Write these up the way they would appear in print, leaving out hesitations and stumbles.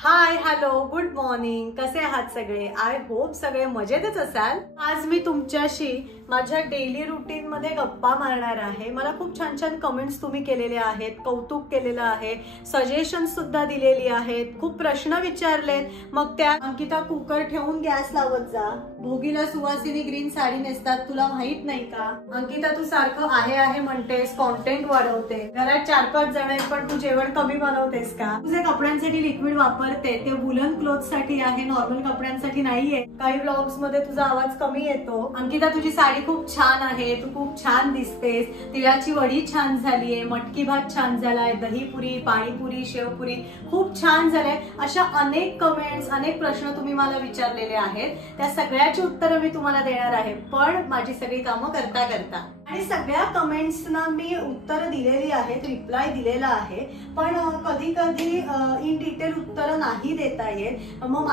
Hi hello good morning, कसे आहात सगळे? आय होप सगळे मजेतच असाल। आज मी तुमच्याशी माझ्या डेली रुटीन मध्ये गप्पा मारणार आहे। मला खूप छान छान कमेंट्स तुम्ही केलेले आहेत, कौतुक केलेलं आहे, सजेशन सुद्धा दिलेली आहेत, खूप प्रश्न विचारलेत। मग त्या अंकिता कुकर ठेवून गॅस लावत जा, भोगीला सुवासिनी ग्रीन साडी नेसतात, तुला माहित नाही का? अंकिता तू सारखं आहे म्हणतेस, कॉन्टेंट वाढवते, घरात 4-5 जण आहेत पण तू जेवण कमी बनवतेस का? तुझे कपड्यांसाठी लिक्विड वापरते ते वुलन क्लोथ साठी आहे, नॉर्मल कपड्यांसाठी नाहीये। काही व्लॉग्स मध्ये तुझा आवाज कमी येतो। अंकिता तुझी साडी खूप छान आहे, तू खूप छान दिसतेस, तिळाची वडी छान झालीये, मटकी भात छान झालाय, दहीपुरी, पाणीपुरी, शेवपुरी खूप छान झालंय। अशा अनेक कमेंट्स, अनेक प्रश्न तुम्ही मला विचारलेले आहेत, त्या सगळ्याची उत्तरं मी तुम्हाला देणार आहे, पण माझी सगळी कामं करता करता। आणि सगळ्या कमेंट्सना मी उत्तर दिलेली आहेत, रिप्लाय दिलेला आहे, पण कधी कधी इन डिटेल उत्तर नाही देता येत। मग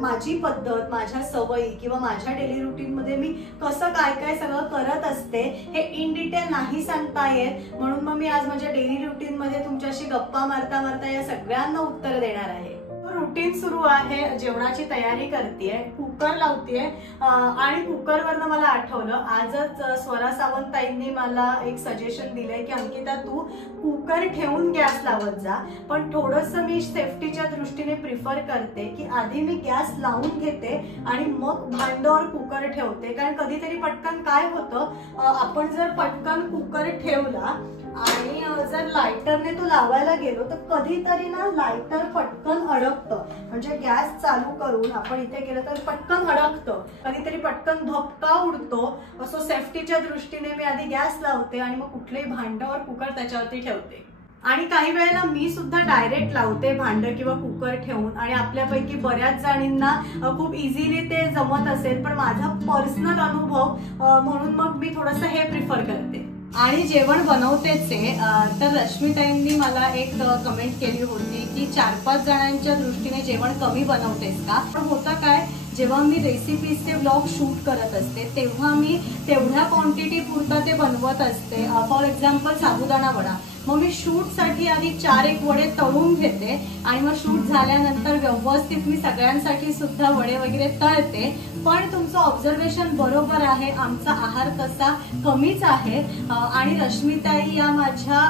माझी पद्धत, माझ्या सवयी किंवा माझ्या डेली रुटीन मध्ये मी कसं काय काय सगळं करत असते हे इन डिटेल नाही सांगता येत, म्हणून मग मी आज माझ्या डेली रुटीन मध्ये तुमच्याशी गप्पा मारता मारता या सगळ्यांना उत्तर देणार आहे। रुटीन सुरू आहे, जेवणाची तयारी करतेय, कुकर लावतेय आणि कुकरवरनं मला आठवलं, आजच स्वरा सावंताईंनी मला एक सजेशन दिलंय की अंकिता तू कुकर ठेवून गॅस लावत जा, पण थोडंसं मी सेफ्टीच्या दृष्टीने प्रिफर करते की आधी मी गॅस लावून घेते आणि मग भांड्यावर कुकर ठेवते, कारण कधीतरी पटकन काय होतं, आपण जर पटकन कुकर ठेवला आणि जर लायटरने तो लावायला गेलो तर कधीतरी ना लायटर पटकन अडकतं, म्हणजे गॅस चालू करून आपण इथे केलं तर पटकन अडकतं, कधीतरी पटकन धपका उडतो। असो सेफ्टीच्या दृष्टीने मी आधी गॅस लावते आणि मग कुठलेही भांड्यावर कुकर त्याच्यावरती ठेवते। आणि काही वेळेला मी सुद्धा डायरेक्ट लावते भांड किंवा कुकर ठेवून, आणि आपल्यापैकी बऱ्याच जणींना खूप इझिली ते जमत असेल, पण माझा पर्सनल अनुभव म्हणून मग मी थोडंसं हे प्रिफर करते। आणि जेवण बनवतेच आहे तर रश्मीताईंनी मला एक कमेंट केली होती की 4-5 जणांच्या दृष्टीने जेवण कमी बनवतेस का? पण होतं काय, जेव्हा मी रेसिपीजचे व्लॉग शूट करत असते तेव्हा मी तेवढ्या क्वांटिटी पुरता ते बनवत असते। फॉर एक्झाम्पल साबुदाणा वडा, मग मी शूट साठी आधी 4-1 वडे तळून घेते आणि मग शूट झाल्यानंतर व्यवस्थित मी सगळ्यांसाठी सुद्धा वडे वगैरे तळते। पण तुमचं ऑब्झर्वेशन बरोबर आहे, आमचा आहार तसा कमीच आहे आणि रश्मीताई या माझ्या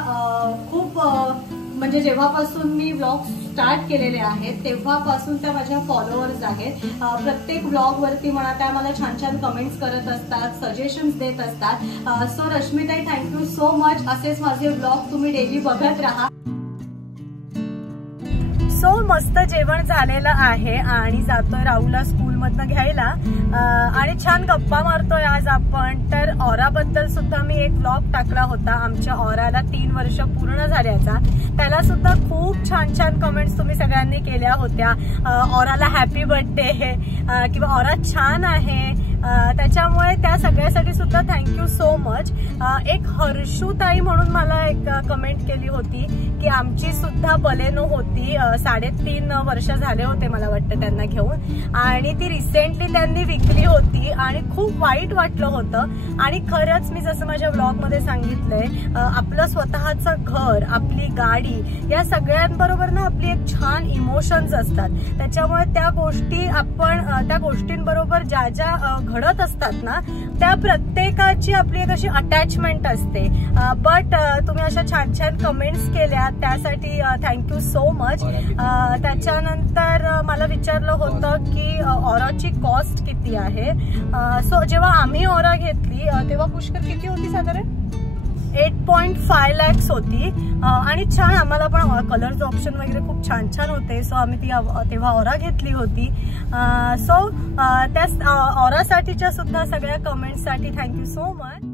खूप म्हणजे जेव्हापासून मी व्लॉग स्टार्ट केलेले आहेत तेव्हापासून त्या माझ्या फॉलोअर्स आहेत। प्रत्येक व्लॉग वरती म्हणा त्या मला छान छान कमेंट्स करत असतात, सजेशन्स देत असतात। सो रश्मीताई थँक्यू सो मच, असेच माझे व्लॉग तुम्ही डेली बघत राहा। सो मस्त जेवण झालेलं आहे आणि जातोय राहुलला स्कूल मधनं घ्यायला आणि छान गप्पा मारतोय आज आपण। तर ऑराबद्दल सुद्धा मी एक व्लॉग टाकला होता, आमच्या ऑराला 3 वर्ष पूर्ण झाल्याचा, त्याला सुद्धा खूप छान छान कमेंट्स तुम्ही सगळ्यांनी केल्या होत्या। ऑराला हॅपी बर्थडे किंवा ऑरा छान आहे, त्याच्यामुळे त्या सगळ्यासाठी सुद्धा थँक्यू सो मच। एक हर्षूताई म्हणून मला एक कमेंट केली होती की आमची सुद्धा बलेनो होती, 3.5 वर्ष झाले होते मला वाटतं त्यांना घेऊन, आणि ती रिसेंटली त्यांनी विकली होती आणि खूप वाईट वाटलं होतं। आणि खरंच मी जसं माझ्या ब्लॉग मध्ये सांगितलंय, आपलं स्वतःचं घर, आपली गाडी, या सगळ्यांबरोबर ना आपली एक छान इमोशन्स असतात, त्याच्यामुळे त्या गोष्टी आपण त्या गोष्टींबरोबर ज्या ज्या घडत असतात ना त्या प्रत्येकाची आपली एक अशी अटॅचमेंट असते। बट तुम्ही अशा छान छान कमेंट्स केल्या त्यासाठी थँक्यू सो मच। त्याच्यानंतर मला विचारलं होतं की ऑराची कॉस्ट किती आहे। सो जेव्हा आम्ही ऑरा घेतली तेव्हा पुष्कर किती होती, साधारण 8.5 lakhs होती आणि छान आम्हाला पण कलरचे ऑप्शन वगैरे खूप छान छान होते। सो आम्ही ती तेव्हा ऑरा घेतली होती। सो त्या ऑरासाठीच्या सुद्धा सगळ्या कमेंट्ससाठी थँक्यू सो मच।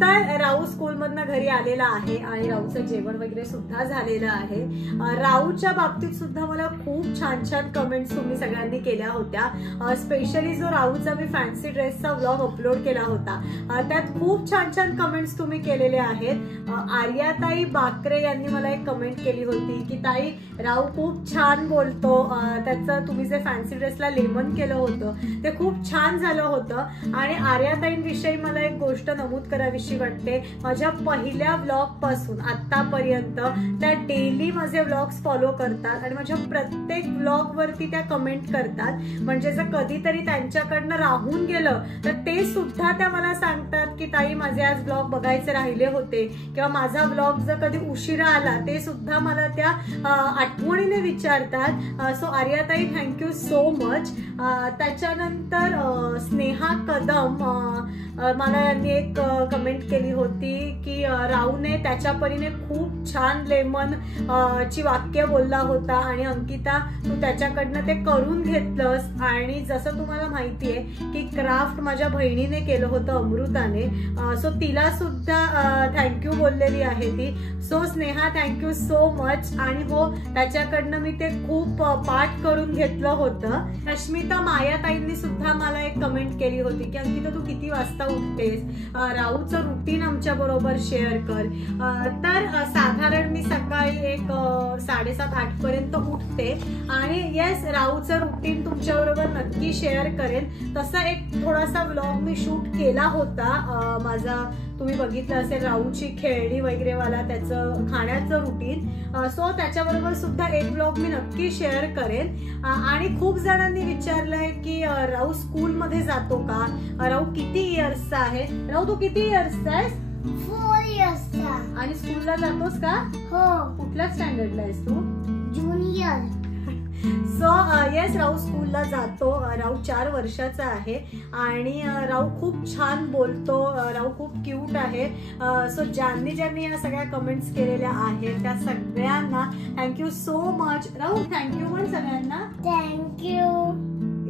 तर राहू स्कूल मधनं घरी आलेला आहे आणि राहूचं जेवण वगैरे सुद्धा झालेलं आहे। राहूच्या बाबतीत सुद्धा मला खूप छान छान कमेंट्स तुम्ही सगळ्यांनी केल्या होत्या, स्पेशली जो राहूचा मी फॅन्सी ड्रेसचा व्लॉग अपलोड केला होता त्यात खूप छान छान कमेंट्स तुम्ही केलेले आहेत। आर्याताई बाकरे यांनी मला एक कमेंट केली होती की ताई राहू खूप छान बोलतो, त्याचं तुम्ही जे फॅन्सी ड्रेसला लेमन केलं होतं ते खूप छान झालं होतं। आणि आर्याताईंविषयी मला एक गोष्ट नमूद करावीशी वाटते. माझ्या पहिल्या व्लॉग पासून आतापर्यंत त्या डेली माझे व्लॉग्स फॉलो करतात आणि माझ्या प्रत्येक व्लॉग वरती त्या कमेंट करतात. म्हणजे जर कधीतरी त्यांच्याकडनं राहून गेलं तर ते सुद्धा त्या मला सांगतात की ताई माझे आज व्लॉग बघायचे राहिले होते, किंवा माझा व्लॉग जर कधी उशिरा आला ते सुद्धा मला त्या आठवणीने विचारतात. सो आर्याताई थँक्यू सो मच. त्याच्यानंतर स्नेहा कदम मला यांनी एक कमेंट केली होती की राऊने त्याच्या परीने खूप छान लेमन ची वाक्य बोलला होता आणि अंकिता तू त्याच्याकडनं ते करून घेतलंस. आणि जसं तुम्हाला माहिती आहे की क्राफ्ट माझ्या बहिणीने केलं होतं अमृताने, सो तिला सुद्धा थँक्यू बोललेली आहे ती. So Sneha thank you so much. आणि हो त्याच्याकडनं मी ते खूप पाठ करून घेतलं होतं. रश्मिता मायाताईंनी सुद्धा मला एक कमेंट केली होती की अंकिता तू किती वाजता उठतेस, राऊचं रुटीन आमच्या बरोबर शेअर कर. तर साधारण मी सकाळी एक 7:30-8 पर्यंत उठते आणि येस राऊचं रुटीन तुमच्या बरोबर नक्की शेअर करेन. तसा एक थोडासा व्लॉग मी शूट केला होता माझा, तुम्ही बघितलं असेल राऊची खेळणी वगैरे वाला त्याचं खाण्याचं रुटीन. सो त्याच्याबरोबर सुद्धा एक व्लॉग मी नक्की शेअर करेन. आणि खूप जणांनी विचारलंय की राऊ स्कूलमध्ये जातो का, राऊ किती इयर्सचा आहे. राऊ तू किती इयर्सचा आहेस? 4 इयर्सचा. आणि स्कूलला जातोस का? हो. कुठल्या स्टँडर्डला आहेस तू? ज्युनियर. सो येस राऊ स्कूलला जातो. राऊ 4 वर्षाचा आहे आणि राऊ खूप छान बोलतो. राऊ खूप क्यूट आहे. सो ज्यांनी या सगळ्या कमेंट्स केलेल्या आहेत त्या सगळ्यांना थँक्यू सो मच. राऊ थँक्यू म्हण सगळ्यांना. थँक्यू.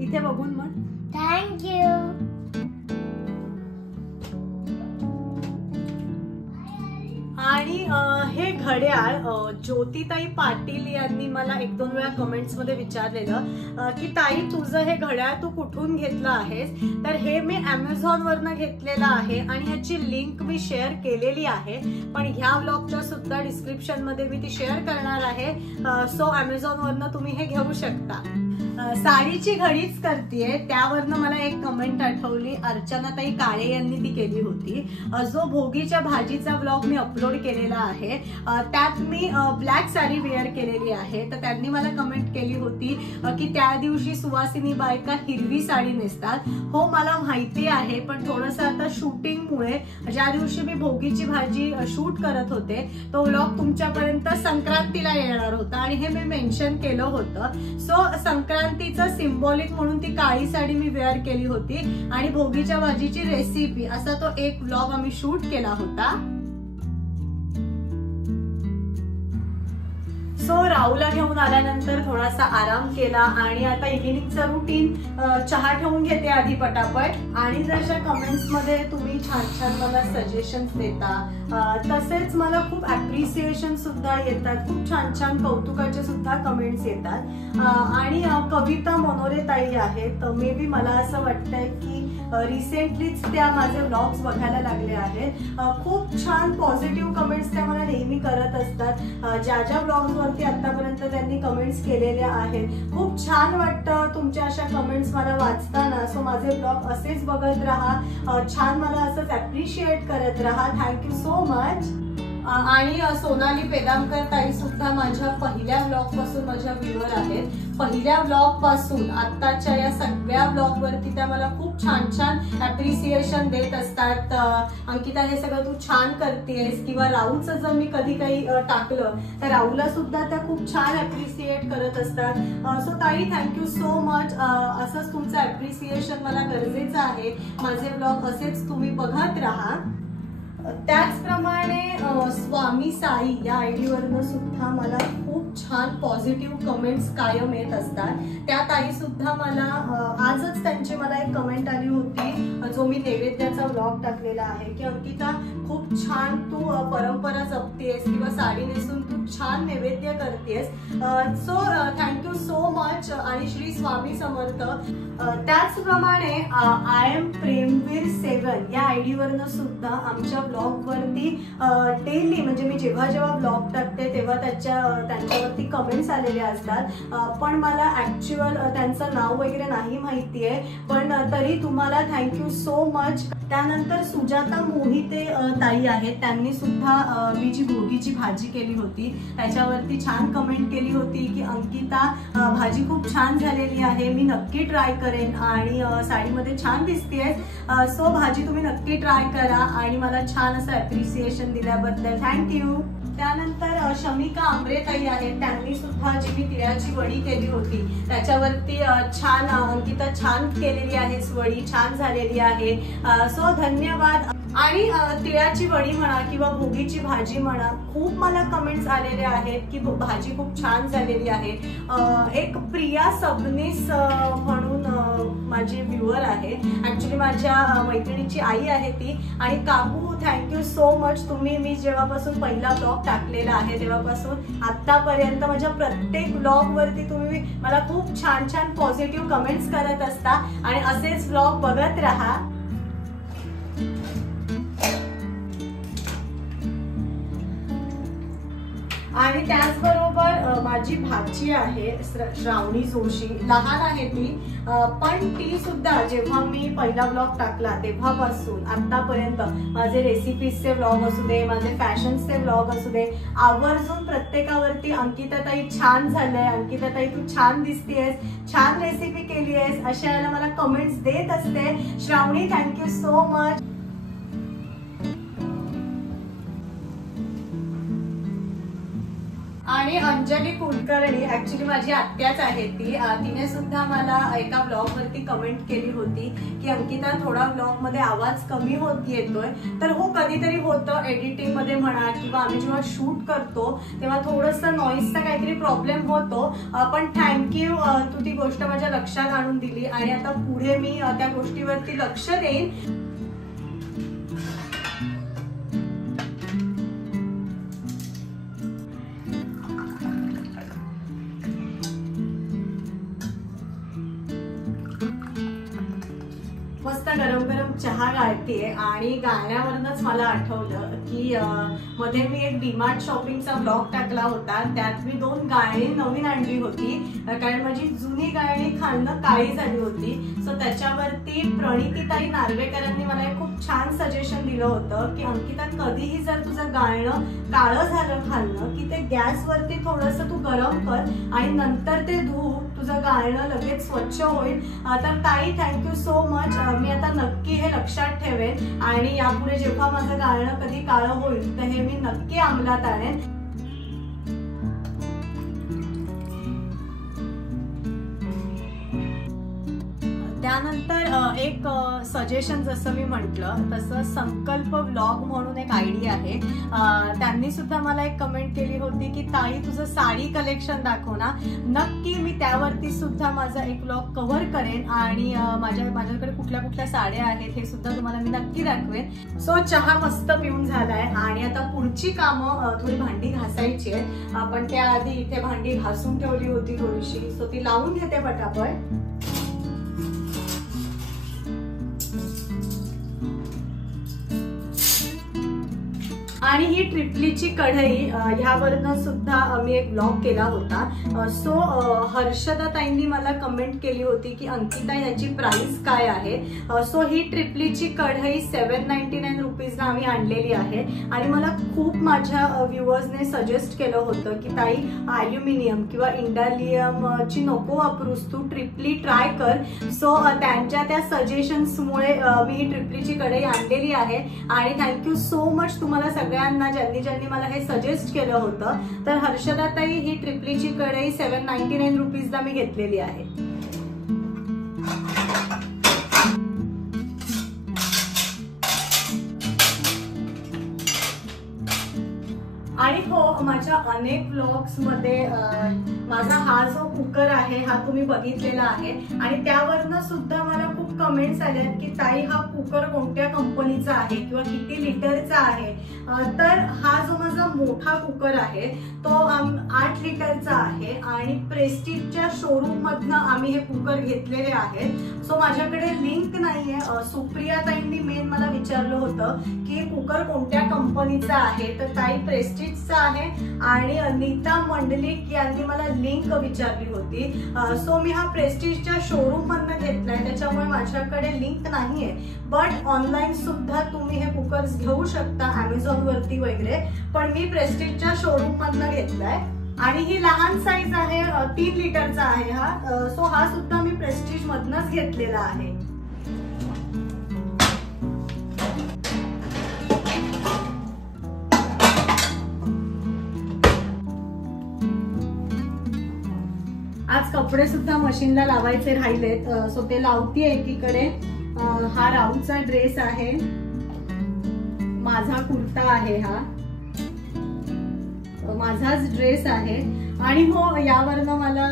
इथे बघून म्हण थँक्यू. आणि हे घड्याळ ज्योतिताई पाटील यांनी मला 1-2 वेळा कमेंट्स मध्ये विचारलेलं की ताई तुझं हे घड्याळ तू कुठून घेतलं आहेस. तर हे मी Amazon वरनं घेतलेलं आहे आणि याची लिंक मी शेअर केलेली आहे, पण ह्या व्लॉगच्या सुद्धा डिस्क्रिप्शन मध्ये मी ती शेअर करणार आहे. सो Amazon वरनं तुम्ही हे घेऊ शकता. साडीची घडीच करतेय त्यावरनं मला एक कमेंट आठवली. अर्चनाताई काळे यांनी ती केली होती. जो भोगीच्या भाजीचा व्लॉग मी अपलोड केलेला आहे त्यात मी ब्लॅक साडी वेअर केलेली आहे. तर त्यांनी मला कमेंट केली होती की त्या दिवशी सुवासिनी बायका हिरवी साडी नेसतात. हो मला माहिती आहे, पण थोडंसं आता शूटिंगमुळे ज्या दिवशी मी भोगीची भाजी शूट करत होते तो व्लॉग तुमच्यापर्यंत संक्रांतीला येणार होता आणि हे मी मेन्शन केलं होतं. सो संक्रांतीचं सिम्बॉलिक म्हणून ती काळी साडी मी वेअर केली होती आणि भोगीच्या भाजीची रेसिपी असा तो एक व्लॉग आम्ही शूट केला होता. सो राऊला घेऊन आल्यानंतर थोडासा आराम केला आणि आता इव्हिनिंगचं रुटीन चहा ठेवून घेते आधी पटापट. आणि जशा कमेंट्स मध्ये तुम्ही छान मला सजेशन्स देता तसेच मला खूप अप्रिसिएशन सुद्धा येतात. खूप छान कौतुकाचे सुद्धा कमेंट्स येतात. आणि कविता मनोरे ताई आहेत, मे बी मला असं वाटतंय की रिसेंटलीच त्या माझे व्लॉग्स बघायला लागले आहेत. खूप छान पॉझिटिव्ह कमेंट्स त्या मला नेहमी करत असतात. ज्या व्लॉग्स वरती आतापर्यंत त्यांनी कमेंट्स केलेल्या आहेत. खूप छान वाटतं तुमच्या अशा कमेंट्स मला वाचताना. सो माझे ब्लॉग असेच बघत राहा, छान मला असंच अप्रिशिएट करत राहा. Thank you so much. आणि सोनाली पेदामकर ताई सुद्धा माझ्या पहिल्या ब्लॉग पासून माझ्या व्ह्यूअर आहेत. पहिल्या ब्लॉग पासून आत्ताच्या या सगळ्या ब्लॉग वरती त्या मला खूप छान अप्रिसिएशन देत असतात. अंकिता हे सगळं तू छान करतेस, किंवा राऊचं जर मी कधी काही टाकलं तर राऊला सुद्धा त्या खूप छान अप्रिसिएट करत असतात. सो ताई थँक्यू सो मच. असंच तुमचं अप्रिसिएशन मला गरजेचं आहे. माझे ब्लॉग असेच तुम्ही बघत राहा. त्याचप्रमाणे स्वामी साई या आयडी वरनं सुद्धा मला खूप छान पॉझिटिव्ह कमेंट्स कायम येत असतात. त्या ताई सुद्धा मला आजच त्यांची मला एक कमेंट आली होती जो मी नैवेद्याचा व्लॉग टाकलेला आहे की अंकिता खूप छान तू परंपरा जपतेस किंवा साडी नेसून तू छान नैवेद्य करतेस. सो थँक्यू सो मच आणि श्री स्वामी समर्थ. त्याचप्रमाणे आय एम प्रेमवीर 7 या आयडी वरनं सुद्धा आमच्या ब्लॉग वरती डेली म्हणजे मी जेव्हा ब्लॉग टाकते तेव्हा त्यांच्यावरती कमेंट्स आलेल्या असतात. पण मला ऍक्च्युअल त्यांचं नाव वगैरे नाही माहितीये, पण तरी तुम्हाला थँक्यू सो मच. त्यानंतर सुजाता मोहिते ताई आहेत, त्यांनी सुद्धा मी जी भोगीची भाजी केली होती त्याच्यावरती छान कमेंट केली होती की अंकिता भाजी खूप छान झालेली आहे, मी नक्की ट्राय करेन आणि साडीमध्ये छान दिसतेय, सो भाजी तुम्ही नक्की ट्राय करा आणि मला छान असं ॲप्रिसिएशन दिल्याबद्दल थँक्यू. त्यानंतर शमिका आंब्रेताई आहेत, त्यांनी सुद्धा जी मी तिळाची वडी केली होती त्याच्यावरती छान अंकिता छान केलेली आहे, वडी छान झालेली आहे, सो धन्यवाद. आणि तिळाची वडी म्हणा किंवा भोगीची भाजी म्हणा, खूप मला कमेंट्स आलेले आहेत की भाजी खूप छान झालेली आहे. एक प्रिया सबनीस म्हणून माझी व्ह्युअर आहे, ऍक्च्युली माझ्या मैत्रिणीची आई आहे ती. आणि काकू थँक्यू सो मच, तुम्ही मी जेव्हापासून पहिला ब्लॉग टाकलेला आहे तेव्हापासून आतापर्यंत माझ्या प्रत्येक ब्लॉग वरती तुम्ही मला खूप छान छान पॉझिटिव्ह कमेंट्स करत असता आणि असेच ब्लॉग बघत राहा. आणि त्याचबरोबर माझी भाची आहे श्रावणी जोशी, लहान आहे ती, पण ती सुद्धा जेव्हा मी पहिला ब्लॉग टाकला तेव्हापासून आतापर्यंत माझे रेसिपीजचे ब्लॉग असू दे, माझे फॅशन्सचे ब्लॉग असू दे, आवर्जून प्रत्येकावरती अंकिता ताई छान झालंय, अंकिता ताई तू छान दिसतेस, छान रेसिपी केली आहेस, अशा याला मला कमेंट्स देत असते. श्रावणी थँक्यू सो मच. आणि अंजली कुलकर्णी, ऍक्च्युली माझी आत्याच आहे ती, तिने सुद्धा मला एका ब्लॉग वरती कमेंट केली होती की अंकिता थोडा ब्लॉग मध्ये आवाज कमी होत येतोय. तर हो, कधीतरी होतं एडिटिंग मध्ये म्हणा किंवा आम्ही जेव्हा शूट करतो तेव्हा थोडंसं नॉईजचा काहीतरी प्रॉब्लेम होतो, पण थँक्यू, तू ती गोष्ट माझ्या लक्षात आणून दिली आणि आता पुढे मी त्या गोष्टीवरती लक्ष देईन. मस्त गरम गरम चहा गाळतेय आणि गाण्यावरूनच मला आठवलं की मध्ये मी एक डीमार्ट शॉपिंगचा ब्लॉग टाकला होता, त्यात मी 2 गाळणी नवीन आणली होती कारण माझी जुनी गाळणी खाल्लं काळी झाली होती. सो त्याच्यावरती प्रणितीताई नार्वेकरांनी मला एक खूप छान सजेशन दिलं होतं की अंकिता, कधीही जर तुझं गाळणं काळं झालं खाल्लं की ते गॅसवरती थोडंसं तू गरम कर आणि नंतर ते धुऊ, तुझं गाळणं लगेच स्वच्छ होईल. तर ताई थँक्यू सो मच, मी आता नक्की हे लक्षात ठेवेन आणि यापुढे जेव्हा माझं गाळणं कधी काळं होईल तर हे मी नक्की अंमलात आणेन. त्यानंतर एक सजेशन, जसं मी म्हटलं तसं संकल्प व्लॉग म्हणून एक आयडी आहे, त्यांनी सुद्धा मला एक कमेंट केली होती की ताई तुझं साडी कलेक्शन दाखव ना. नक्की मी त्यावरती सुद्धा माझा एक व्लॉग कव्हर करेन आणि माझ्याकडे कुठल्या कुठल्या साड्या आहेत हे सुद्धा तुम्हाला मी नक्की दाखवेन. सो चहा मस्त पिऊन झालाय आणि आता पुढची कामं, थोडी भांडी घासायची आहेत, पण त्याआधी इथे भांडी घासून ठेवली होती थोडीशी, सो ती लावून घेते पटापट. आणि ही ट्रिपलीची कढई, ह्यावरनं सुद्धा मी एक ब्लॉग केला होता. सो हर्षदा ताईंनी मला कमेंट केली होती की अंकिता याची प्राइस काय आहे. सो ही ट्रिपलीची कढई 799 रुपीजला आम्ही आणलेली आहे आणि मला खूप माझ्या व्ह्युअर्सने सजेस्ट केलं होतं की ताई ॲल्युमिनियम किंवा इंडालियमची नको वापरूस, तू ट्रिपली ट्राय कर. सो त्यांच्या त्या सजेशन्समुळे मी ही ट्रिपलीची कढई आणलेली आहे आणि थँक्यू सो मच तुम्हाला सगळ्यांना ज्यांनी मला हे सजेस्ट केलं होतं. तर हर्षदा ताई, ही ट्रिपलीची कढई 799 रुपीजला मी घेतलेली आहे. आणि हो, माझ्या अनेक व्लॉग्स मध्ये माझा हा जो कुकर आहे हा तुम्ही बघितलेला आहे आणि त्यावरनं सुद्धा मला खूप कमेंट्स आल्यात की ताई हा कुकर कोणत्या कंपनीचा आहे किंवा किती लिटरचा आहे. तर हा जो माझा मोठा कुकर आहे तो 8 लिटरचा आहे आणि प्रेस्टिजच्या शोरूम मधनं आम्ही हे कुकर घेतलेले आहेत. सो माझ्याकडे लिंक नाहीये. सुप्रिया ताईंनी मेन मला विचारलं होतं की कुकर कोणत्या कंपनीचा आहे, तर ताई प्रेस्टिजचा आहे आणि नीता मंडलिक यांनी मला लिंक विचारली होती. सो मी हा प्रेस्टिजच्या शोरूम मधनं घेतलाय, त्याच्यामुळे माझ्याकडे लिंक नाहीये. बट ऑनलाईन सुद्धा तुम्ही हे कुकर्स घेऊ शकता Amazon वरती वगैरे. पण मी प्रेस्टिजच्या शोरूम मधनं घेतलाय आणि ही लहान साईज आहे, 3 लिटरचा आहे हा. सो हा सुद्धा मी प्रेस्टिज मधनच घेतलेला आहे. आज कपडे सुद्धा मशीनला लावायचे राहिलेत, सो ते लावतीये एकीकडे. हा राऊचा ड्रेस आहे, माझा कुर्ता आहे, हा माझाच ड्रेस आहे. आणि हो, यावरनं मला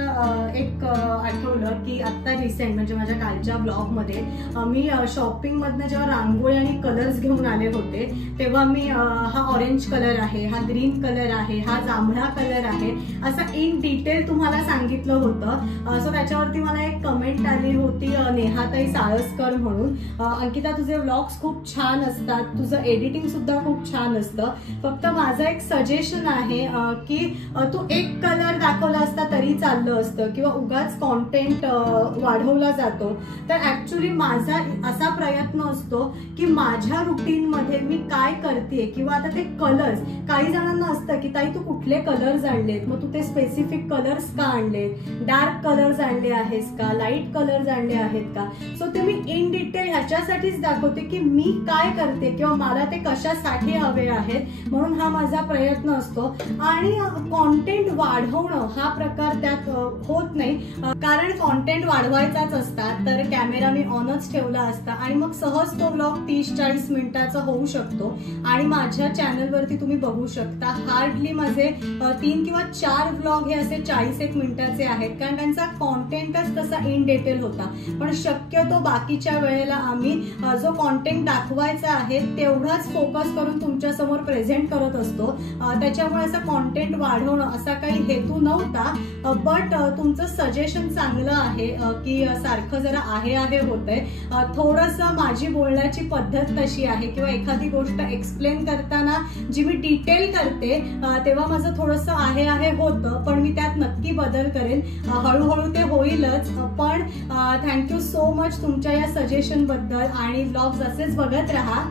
एक आठवलं की आत्ता रिसेंट म्हणजे माझ्या कालच्या ब्लॉग मध्ये मी शॉपिंग मधनं जेव्हा रांगोळी आणि कलर्स घेऊन आले होते, तेव्हा मी हा ऑरेंज कलर आहे, हा ग्रीन कलर आहे, हा जांभळा कलर आहे, असं इन डिटेल तुम्हाला सांगितलं होतं. सो त्याच्यावरती मला एक कमेंट आली होती, नेहाताई साळसकर म्हणून. अंकिता, तुझे व्लॉग्स खूप छान असतात, तुझं एडिटिंग सुद्धा खूप छान असतं. फक्त माझं एक सजेशन आहे की तू एक कलर दाखवला असता तरी चाललं असतं, किंवा उगाच कॉन्टेंट वाढवला जातो. तर ऍक्च्युली माझा असा प्रयत्न असतो की माझ्या रुटीन मध्ये मी काय करते, किंवा आता ते कलर्स, काही जणांना असतं की ताई तू कुठले कलर्स आणलेत, मग तू ते स्पेसिफिक कलर्स का आणलेत, डार्क कलर्स आणले आहेस का, लाईट कलर्स आणले आहेत का. सो ते मी इन डिटेल ह्याच्यासाठीच दाखवते की मी काय करते किंवा मला ते कशासाठी हवे आहेत, म्हणून हा माझा प्रयत्न असतो. आणि कॉन्टेंट वाढवणं हा प्रकार त्यात होत नाही, कारण कॉन्टेंट वाढवायचाच असतात तर कॅमेरा मी ऑनच ठेवला असता आणि मग सहज तो व्लॉग 30-40 मिनिटाचा होऊ शकतो. आणि माझ्या चॅनलवरती तुम्ही बघू शकता, हार्डली माझे 3 किंवा 4 व्लॉग हे असे 40-1 मिनिटाचे आहेत, कारण त्यांचा कॉन्टेंटच तसा इन डिटेल होता. पण शक्यतो बाकीच्या वेळेला आम्ही जो कॉन्टेंट दाखवायचा आहे तेवढाच फोकस करून तुमच्या समोर प्रेझेंट करत असतो. त्याच्यामुळे असं कॉन्टेंट वाढवणं असा काही हेतू नव्हता. बट तुमचं सजेशन चांगलं आहे की सारखं जरा आहे होतंय. थोडंसं माझी बोलण्याची पद्धत तशी आहे, किंवा एखादी गोष्ट एक्सप्लेन करताना जी मी डिटेल करते तेव्हा माझं थोडंसं आहे होतं, पण मी त्यात नक्की बदल करेन. हळूहळू ते होईलच. पण थँक्यू सो मच तुमच्या या सजेशन बद्दल, आणि व्लॉग्स असेच बघत राहा.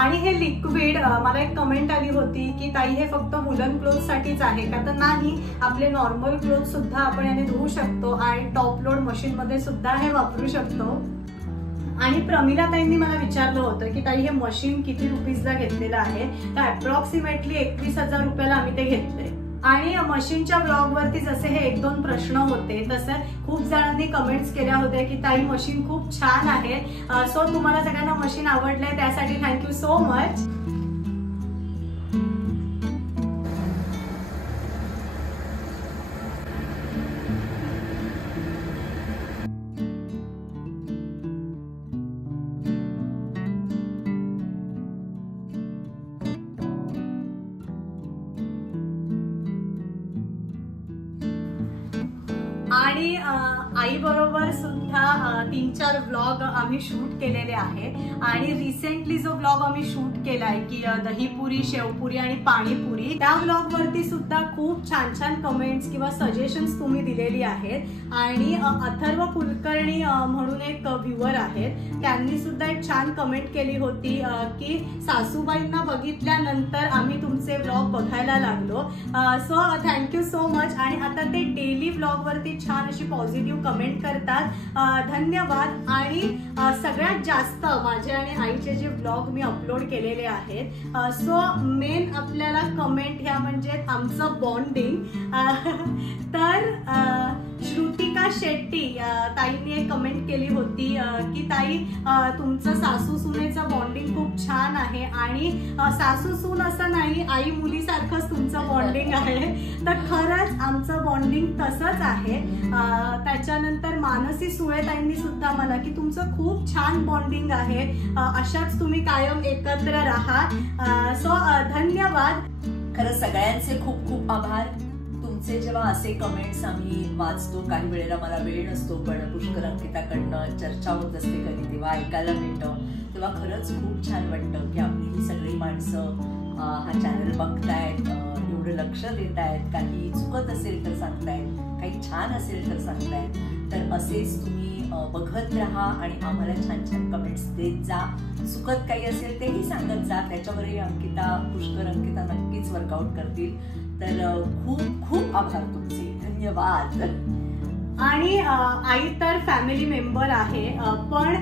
आणि हे लिक्विड, मला एक कमेंट आली होती की ताई हे फक्त वुलन क्लोथ साठीच आहे का, तर नाही, आपले नॉर्मल क्लोथ सुद्धा आपण याने धुवू शकतो आणि टॉप लोड मशीन मध्ये सुद्धा हे वापरू शकतो. आणि प्रमिला ताईंनी मला विचारलं होतं की ताई हे मशीन किती रुपीजला घेतलेलं आहे, तर अप्रॉक्सिमेटली 21,000 रुपयाला आम्ही ते घेतले. आणि मशीनच्या ब्लॉग वरती जसे हे 1-2 प्रश्न होते, तसे खूप जणांनी कमेंट्स केल्या होत्या की ताई मशीन खूप छान आहे. सो तुम्हाला सगळ्यांना मशीन आवडलंय त्यासाठी थँक्यू सो मच. आणि आई बरोबर सुद्धा 3-4 व्लॉग आम्ही शूट केलेले आहे. आणि रिसेंटली जो व्लॉग आम्ही शूट केलाय की दहीपुरी, शेवपुरी आणि पाणीपुरी, त्या व्लॉग वरती सुद्धा खूप छान छान कमेंट्स किंवा सजेशन्स तुम्ही दिलेली आहेत. आणि अथर्व कुलकर्णी म्हणून एक व्ह्युअर आहेत, त्यांनी सुद्धा एक छान कमेंट केली होती की सासूबाईंना बघितल्यानंतर आम्ही तुमचे व्लॉग बघायला लागलो. So thank you so much. आणि आता ते डेली व्लॉग वरती छान अशी पॉझिटिव्ह कमेंट करतात, धन्यवाद. आणि सगळ्यात जास्त माझे आणि आईचे जे व्लॉग मी अपलोड केलेले आहेत, सो मेन आपल्याला कमेंट ह्या म्हणजे आमचं बॉन्डिंग. तर श्रुतिका शेट्टी ताईंनी एक कमेंट केली होती की ताई तुमचं सासू सुनेचं बॉन्डिंग खूप छान आहे, आणि सासू सून असं नाही, आई मुलीसारखंच तुमचं बॉन्डिंग आहे. तर खरंच आमचं बॉन्डिंग तसंच आहे. त्याच्यानंतर मानसी सुळे ताईंनी सुद्धा मला की तुमचं खूप छान बॉन्डिंग आहे, अशाच तुम्ही कायम एकत्र राहा. सो धन्यवाद. खरं सगळ्यांचे खूप खूप आभार. तुमचे जेव्हा असे कमेंट्स आम्ही वाचतो, काही वेळेला मला वेळ नसतो पण पुष्कर अंकिताकडनं चर्चा होत असते कधी, तेव्हा ऐकायला मिळतं, तेव्हा खरंच खूप छान वाटतं की आपली ही सगळी माणसं हा चॅनल बघतायत, एवढं लक्ष देत आहेत, काही चुकत असेल तर सांगतायत, काही छान असेल तर सांगतायत. तर असेच तुम्ही बघत राहा आणि आम्हाला छान छान कमेंट्स देत जा. चुकत काही असेल तेही सांगत जा, त्याच्यावरही पुष्कर अंकिता नक्कीच वर्कआउट करतील. तर खूप खूप आभार तुमचे, धन्यवाद. आणि आई तर फॅमिली मेंबर आहे, पण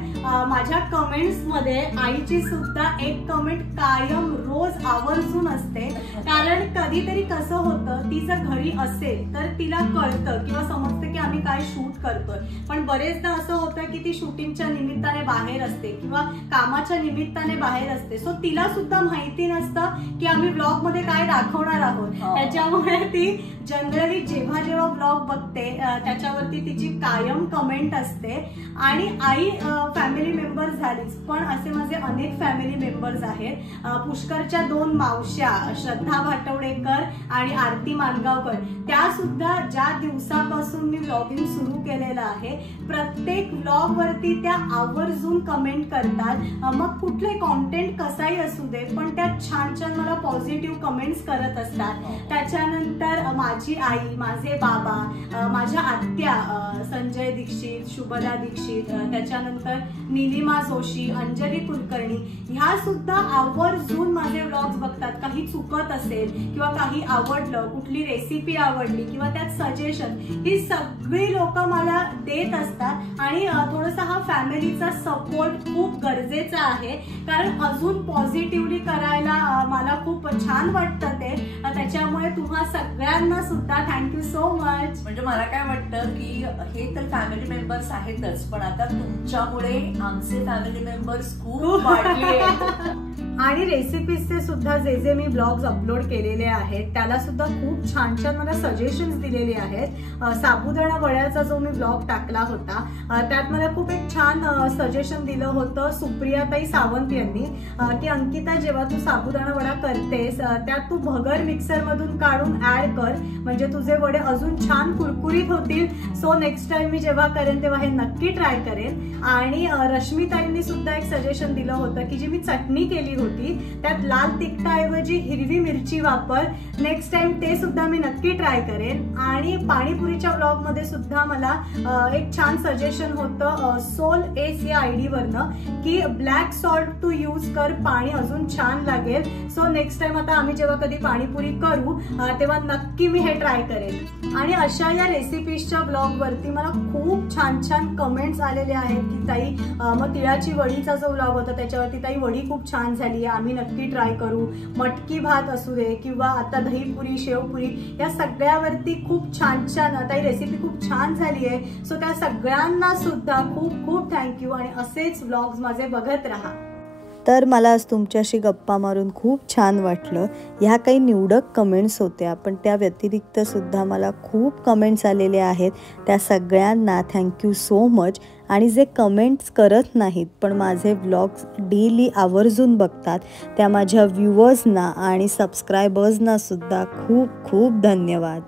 माझ्या कमेंट्स मध्ये आईची सुद्धा एक कमेंट कायम रोज आवर्जून असते. कारण कधीतरी कसं होतं, ती जर घरी असेल तर तिला कळतं किंवा समजतं की आम्ही काय शूट करतोय, पण बरेचदा असं होतं की ती शूटिंगच्या निमित्ताने बाहेर असते किंवा कामाच्या निमित्ताने बाहेर असते. सो तिला सुद्धा माहिती नसतं की आम्ही व्लॉग मध्ये काय दाखवणार आहोत. त्याच्यामुळे ती जनरली जेव्हा जेव्हा व्लॉग बघते त्याच्यावरती तिची कायम कमेंट असते. आणि आई फॅमिली मेंबर झालीच, पण असे माझे अनेक फॅमिली मेंबर्स आहेत. पुष्करच्या 2 मावश्या, श्रद्धा भाटवडेकर आणि आरती मानगावकर, त्या सुद्धा ज्या दिवसापासून मी व्लॉगिंग सुरू केलेलं आहे, प्रत्येक व्लॉग वरती त्या आवर्जून कमेंट करतात. मग कुठले कॉन्टेंट कसाही असू दे, पण त्या छान छान मला पॉझिटिव्ह कमेंट्स करत असतात. त्याच्यानंतर माझी आई, माझे बाबा, माझ्या आत्या संजय दीक्षित, शुभदा दीक्षित, त्याच्यानंतर निलिमा जोशी, अंजली कुलकर्णी, ह्या सुद्धा आवर्जून माझे व्लॉग्स बघतात. काही चुकत असेल किंवा काही आवडलं, कुठली रेसिपी आवडली किंवा त्यात सजेशन, ही सगळी लोक मला देत असतात. आणि थोडासा हा फॅमिलीचा सपोर्ट खूप गरजेचा आहे, कारण अजून पॉझिटिव्हली करायला मला खूप छान वाटतं ते. त्याच्यामुळे तुम्हा सगळ्यांना सुद्धा थँक्यू सो मच. म्हणजे मला काय वाटतं की हे तर फॅमिली मेंबर्स आहेतच, पण आता तुमच्यामुळे आमचे फॅमिली मेंबर्स खूप वाढले. आणि रेसिपीजचे सुद्धा जे मी ब्लॉग्स अपलोड केलेले आहेत त्याला सुद्धा खूप छान छान मला सजेशन्स दिलेले आहेत. साबुदाणा वड्याचा जो मी ब्लॉग टाकला होता त्यात मला खूप एक छान सजेशन दिलं होतं सुप्रियाताई सावंत यांनी, की अंकिता, जेव्हा तू साबुदाणा वडा करतेस त्यात तू भगर मिक्सर मधून काढून ऍड कर, म्हणजे तुझे वडे अजून छान कुरकुरीत होतील. सो नेक्स्ट टाइम मी जेव्हा करेन तेव्हा हे नक्की ट्राय करेन. आणि रश्मीताईंनी सुद्धा एक सजेशन दिलं होतं की जी मी चटणी केली होती त्यात लाल तिखटाऐवजी हिरवी मिरची वापर. नेक्स्ट टाइम ते सुद्धा मी नक्की ट्राय करेन. आणि पाणीपुरीच्या ब्लॉग मध्ये सुद्धा मला एक छान सजेशन होतं सोल एस या आयडी वरनं, की ब्लॅक सॉल्ट तू यूज कर, पाणी अजून छान लागेल. सो नेक्स्ट टाइम आता आम्ही जेव्हा कधी पाणीपुरी करू तेव्हा नक्की मी हे ट्राय करेन. आणि अशा या रेसिपीजच्या ब्लॉग वरती मला खूप छान छान कमेंट्स आलेले आहेत की ताई, मग तिळाची वडीचा जो ब्लॉग होता त्याच्यावरती, ताई वडी खूप छान झाली, आम्ही नक्की ट्राय करू. मटकी भात असू दे किंवा आता दहीपुरी, शेवपुरी, या सगळ्यावरती खूप छान छान ताई रेसिपी खूप छान झाली आहे. सो त्या सगळ्यांना सुद्धा खूप खूप थँक्यू. आणि असेच व्लॉग्स माझे बघत राहा. तर मला आज तुमच्याशी गप्पा मारून खूप छान वाटलं. ह्या काही निवडक कमेंट्स होत्या, पण त्या व्यतिरिक्त सुद्धा मला खूप कमेंट्स आलेले आहेत. त्या सगळ्यांना थँक्यू सो मच. आणि जे कमेंट्स करत नाहीत पण माझे व्लॉग्स डेली आवर्जून बघतात, त्या माझ्या व्ह्यूअर्सना आणि सबस्क्रायबर्सना सुद्धा खूप खूप धन्यवाद.